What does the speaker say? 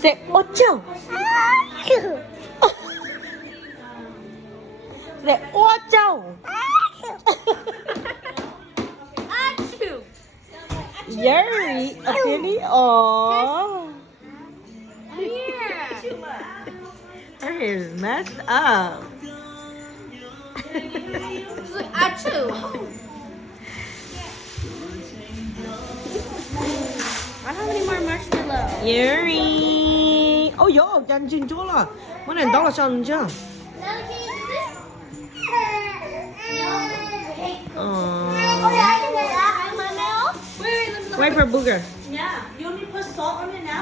Say ocho. Say ocho. Yuri, Ophelia. Oh. Her hair is messed up. She's like, achoo. I don't have any more marshmallow. Yuri. Oh, yo, done chín chỗ rồi. Món này đó là xong chưa? Wait for Booger. Yeah. You want me to put salt on it now?